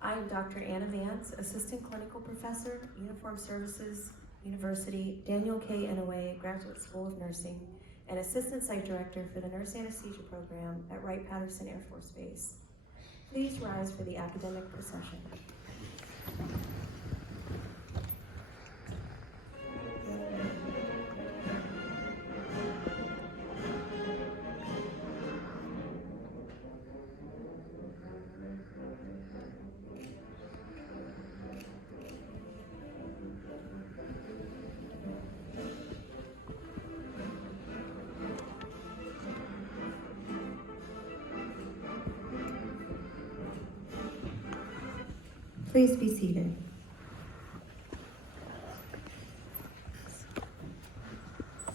I am Dr. Anna Vance, Assistant Clinical Professor, Uniformed Services University, Daniel K. Inouye Graduate School of Nursing, and Assistant Site Director for the Nurse Anesthesia Program at Wright-Patterson Air Force Base. Please rise for the academic procession. Please be seated.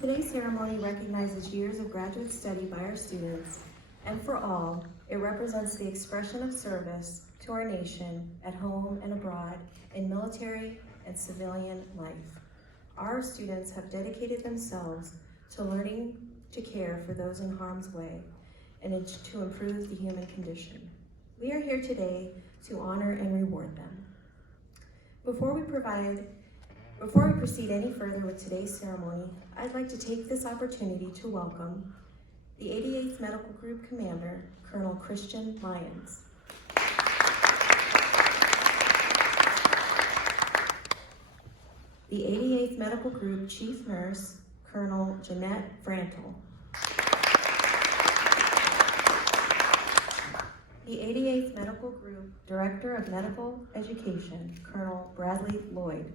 Today's ceremony recognizes years of graduate study by our students, and for all, it represents the expression of service to our nation at home and abroad in military and civilian life. Our students have dedicated themselves to learning to care for those in harm's way and to improve the human condition. We are here today to honor and reward them. Before we proceed any further with today's ceremony, I'd like to take this opportunity to welcome the 88th Medical Group Commander, Colonel Christian Lyons. The 88th Medical Group Chief Nurse, Colonel Jeanette Frantel. The 88th Medical Group Director of Medical Education, Colonel Bradley Lloyd.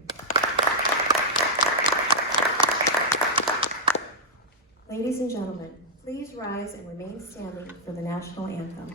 Ladies and gentlemen, please rise and remain standing for the national anthem.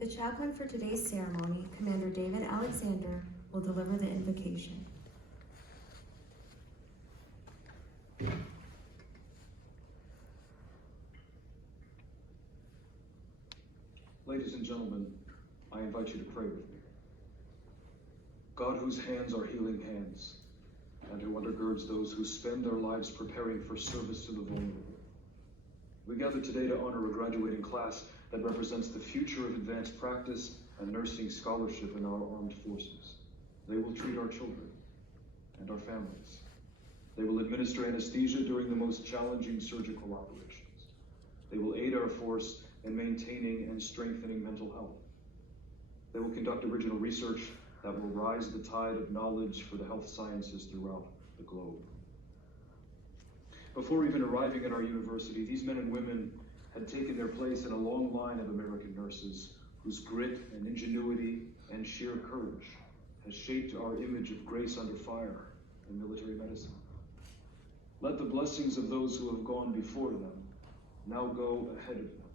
The chaplain for today's ceremony, Commander David Alexander, will deliver the invocation. Ladies and gentlemen, I invite you to pray with me. God, whose hands are healing hands, and who undergirds those who spend their lives preparing for service to the vulnerable, we gather today to honor a graduating class that represents the future of advanced practice and nursing scholarship in our armed forces. They will treat our children and our families. They will administer anesthesia during the most challenging surgical operations. They will aid our force in maintaining and strengthening mental health. They will conduct original research that will rise the tide of knowledge for the health sciences throughout the globe. Before even arriving at our university, these men and women had taken their place in a long line of American nurses whose grit and ingenuity and sheer courage has shaped our image of grace under fire in military medicine. Let the blessings of those who have gone before them now go ahead of them,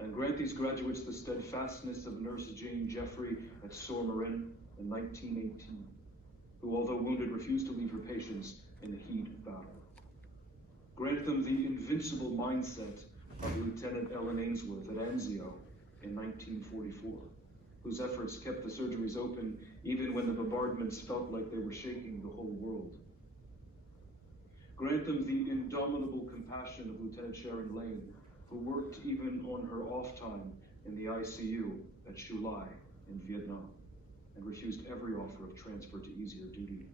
and grant these graduates the steadfastness of Nurse Jane Jeffrey at Soar Marin in 1918, who, although wounded, refused to leave her patients in the heat of battle. Grant them the invincible mindset of Lieutenant Ellen Ainsworth at Anzio in 1944, whose efforts kept the surgeries open even when the bombardments felt like they were shaking the whole world. Grant them the indomitable compassion of Lieutenant Sharon Lane, who worked even on her off time in the ICU at Chu Lai in Vietnam and refused every offer of transfer to easier duty.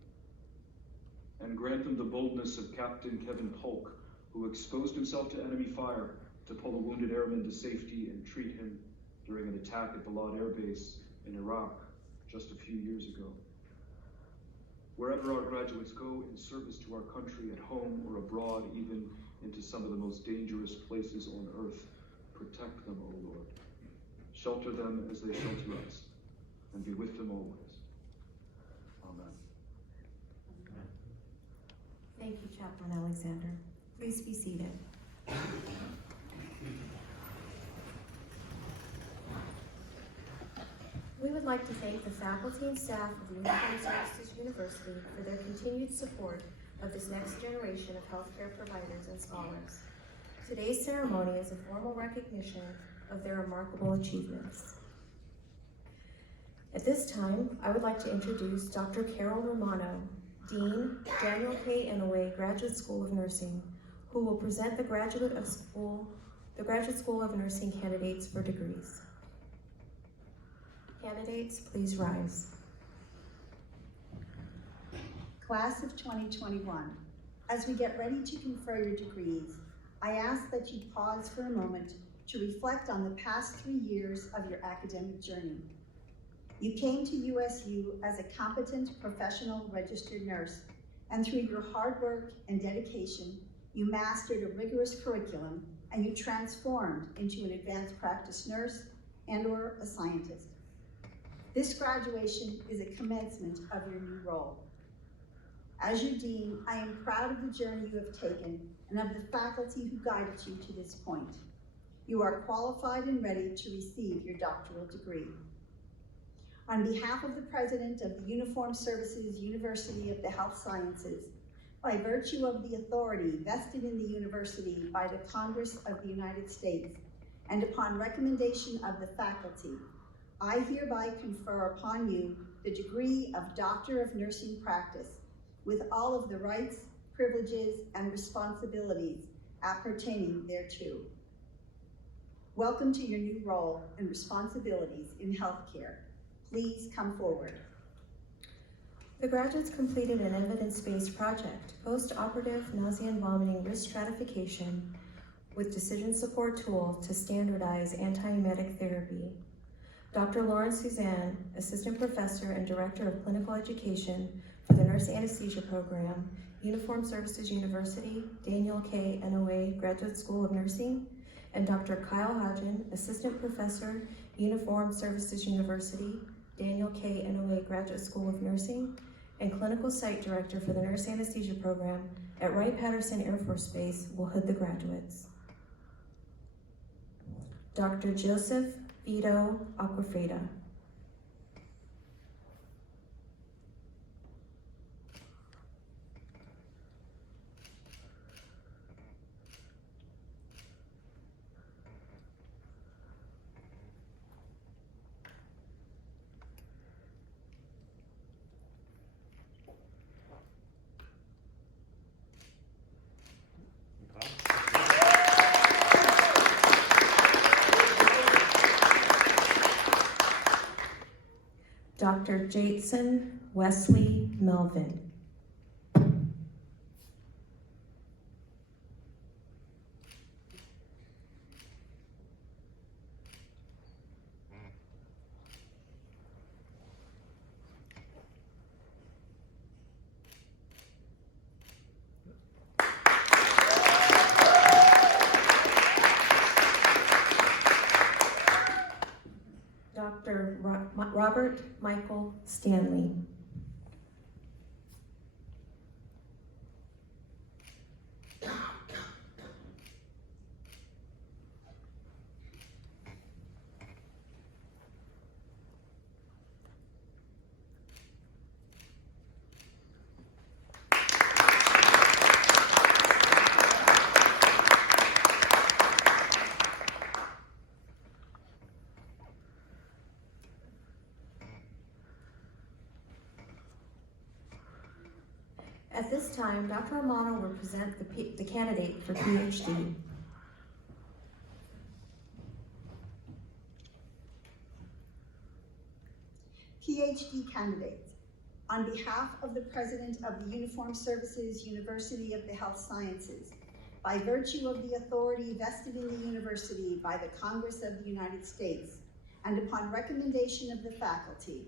And grant them the boldness of Captain Kevin Polk, who exposed himself to enemy fire to pull a wounded airman to safety and treat him during an attack at Balad Air Base in Iraq just a few years ago. Wherever our graduates go in service to our country at home or abroad, even into some of the most dangerous places on earth, protect them, O Lord. Shelter them as they shelter us, and be with them always. Amen. Thank you, Chaplain Alexander. Please be seated. We would like to thank the faculty and staff of the Uniformed Services University for their continued support of this next generation of healthcare providers and scholars. Today's ceremony is a formal recognition of their remarkable achievements. At this time, I would like to introduce Dr. Carol Romano, Dean, Daniel K. Inouye Graduate School of Nursing, who will present the Graduate School of Nursing candidates for degrees. Candidates, please rise. Class of 2021, as we get ready to confer your degrees, I ask that you pause for a moment to reflect on the past 3 years of your academic journey. You came to USU as a competent professional registered nurse, and through your hard work and dedication, you mastered a rigorous curriculum and you transformed into an advanced practice nurse and/or a scientist. This graduation is a commencement of your new role. As your dean, I am proud of the journey you have taken and of the faculty who guided you to this point. You are qualified and ready to receive your doctoral degree. On behalf of the President of the Uniformed Services University of the Health Sciences, by virtue of the authority vested in the university by the Congress of the United States, and upon recommendation of the faculty, I hereby confer upon you the degree of Doctor of Nursing Practice with all of the rights, privileges, and responsibilities appertaining thereto. Welcome to your new role and responsibilities in healthcare. Please come forward. The graduates completed an evidence-based project, post-operative nausea and vomiting risk stratification with decision support tool to standardize antiemetic therapy. Dr. Lauren Suzanne, Assistant Professor and Director of Clinical Education for the Nurse Anesthesia Program, Uniformed Services University, Daniel K. Inouye Graduate School of Nursing, and Dr. Kyle Hodgen, Assistant Professor, Uniformed Services University, Daniel K. Inouye Graduate School of Nursing, and Clinical Site Director for the Nurse Anesthesia Program at Wright-Patterson Air Force Base will hood the graduates. Dr. Joseph Vito Aquafreda. Dr. Jason Wesley Melvin. Dr. Robert Michael Stanley. this time, Dr. Romano will present the candidate for PhD. PhD candidates, on behalf of the President of the Uniformed Services University of the Health Sciences, by virtue of the authority vested in the university by the Congress of the United States, and upon recommendation of the faculty,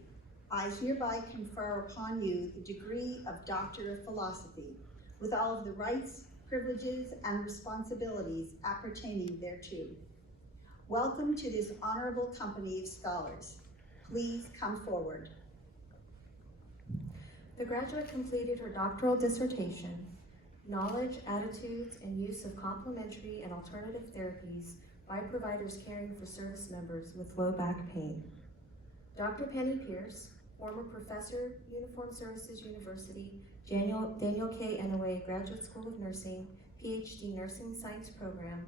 I hereby confer upon you the degree of Doctor of Philosophy, with all of the rights, privileges, and responsibilities appertaining thereto. Welcome to this honorable company of scholars. Please come forward. The graduate completed her doctoral dissertation, Knowledge, Attitudes, and Use of Complementary and Alternative Therapies by Providers Caring for Service Members with Low Back Pain. Dr. Penny Pierce, former professor, Uniformed Services University, Daniel K. Inouye Graduate School of Nursing, PhD Nursing Science Program,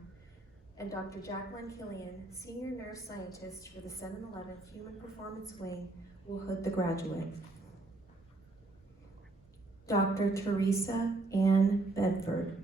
and Dr. Jacqueline Killian, Senior Nurse Scientist for the 711th Human Performance Wing, will hood the graduate. Dr. Teresa Ann Bedford.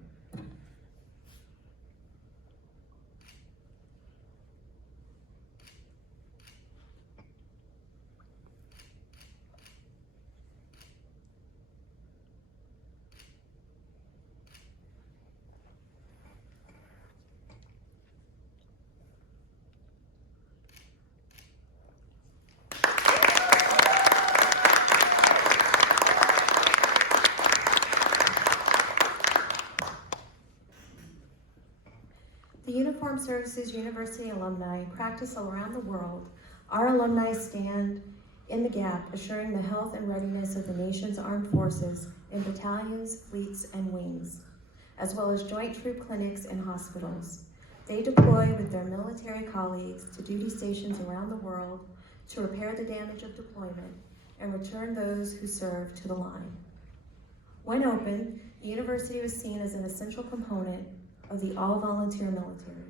The Uniformed Services University alumni practice all around the world. Our alumni stand in the gap, assuring the health and readiness of the nation's armed forces in battalions, fleets, and wings, as well as joint troop clinics and hospitals. They deploy with their military colleagues to duty stations around the world to repair the damage of deployment and return those who serve to the line. When opened, the university was seen as an essential component of the all-volunteer military,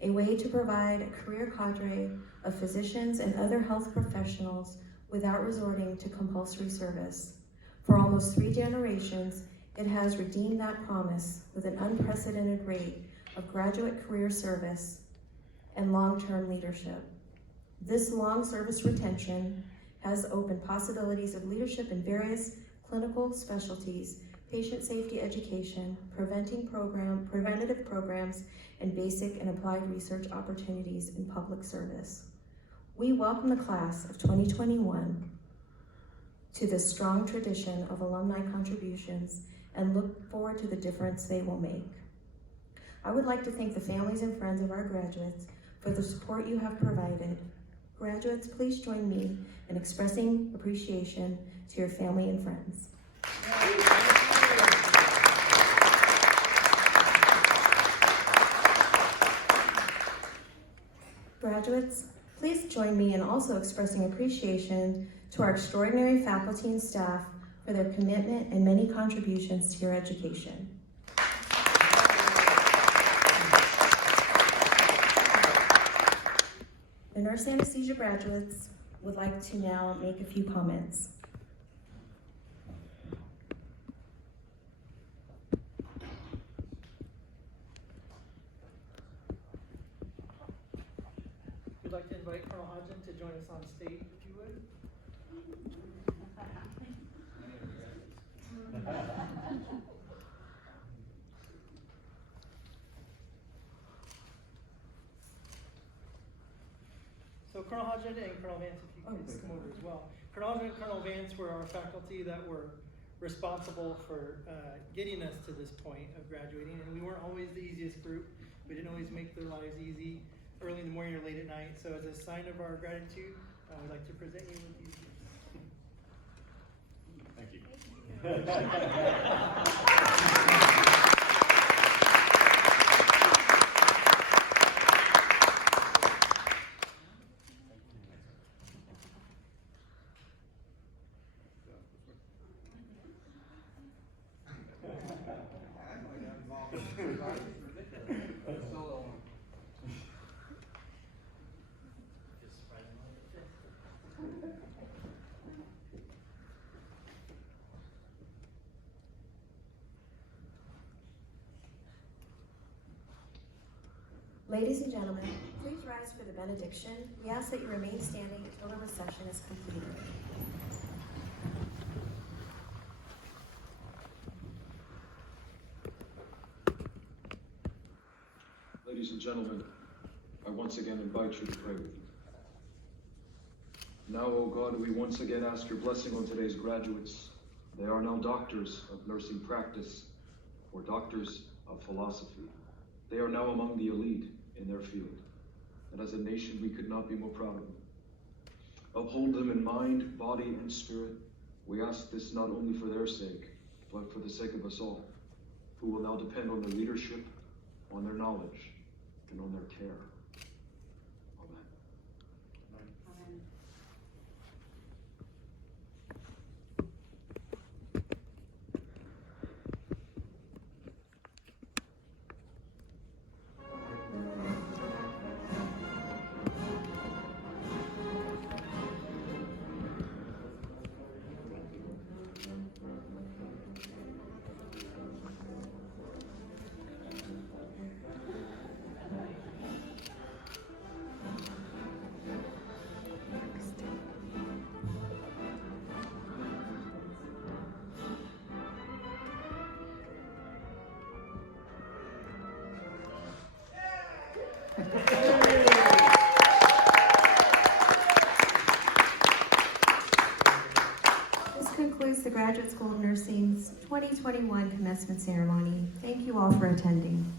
a way to provide a career cadre of physicians and other health professionals without resorting to compulsory service. For almost 3 generations, it has redeemed that promise with an unprecedented rate of graduate career service and long-term leadership. This long service retention has opened possibilities of leadership in various clinical specialties, patient safety education, preventative programs, and basic and applied research opportunities in public service. We welcome the class of 2021 to this strong tradition of alumni contributions and look forward to the difference they will make. I would like to thank the families and friends of our graduates for the support you have provided. Graduates, please join me in expressing appreciation to your family and friends. Graduates, please join me in also expressing appreciation to our extraordinary faculty and staff for their commitment and many contributions to your education. The nurse anesthesia graduates would like to now make a few comments. We'd like to invite Colonel Hodgin to join us on stage, if you would. So Colonel Hodgin and Colonel Vance, if you could come over as well. Colonel Hodgin and Colonel Vance were our faculty that were responsible for getting us to this point of graduating, and we weren't always the easiest group. We didn't always make their lives easy early in the morning or late at night. So as a sign of our gratitude, we'd like to present you with these gifts. Thank you. Ladies and gentlemen, please rise for the benediction. We ask that you remain standing until the reception is completed. Ladies and gentlemen, I once again invite you to pray with me. Now, O God, we once again ask your blessing on today's graduates. They are now doctors of nursing practice or doctors of philosophy. They are now among the elite in their field. And as a nation, we could not be more proud of them. Uphold them in mind, body, and spirit. We ask this not only for their sake, but for the sake of us all, who will now depend on their leadership, on their knowledge, and on their care. Amen. Amen. This concludes the Graduate School of Nursing's 2021 commencement ceremony. Thank you all for attending.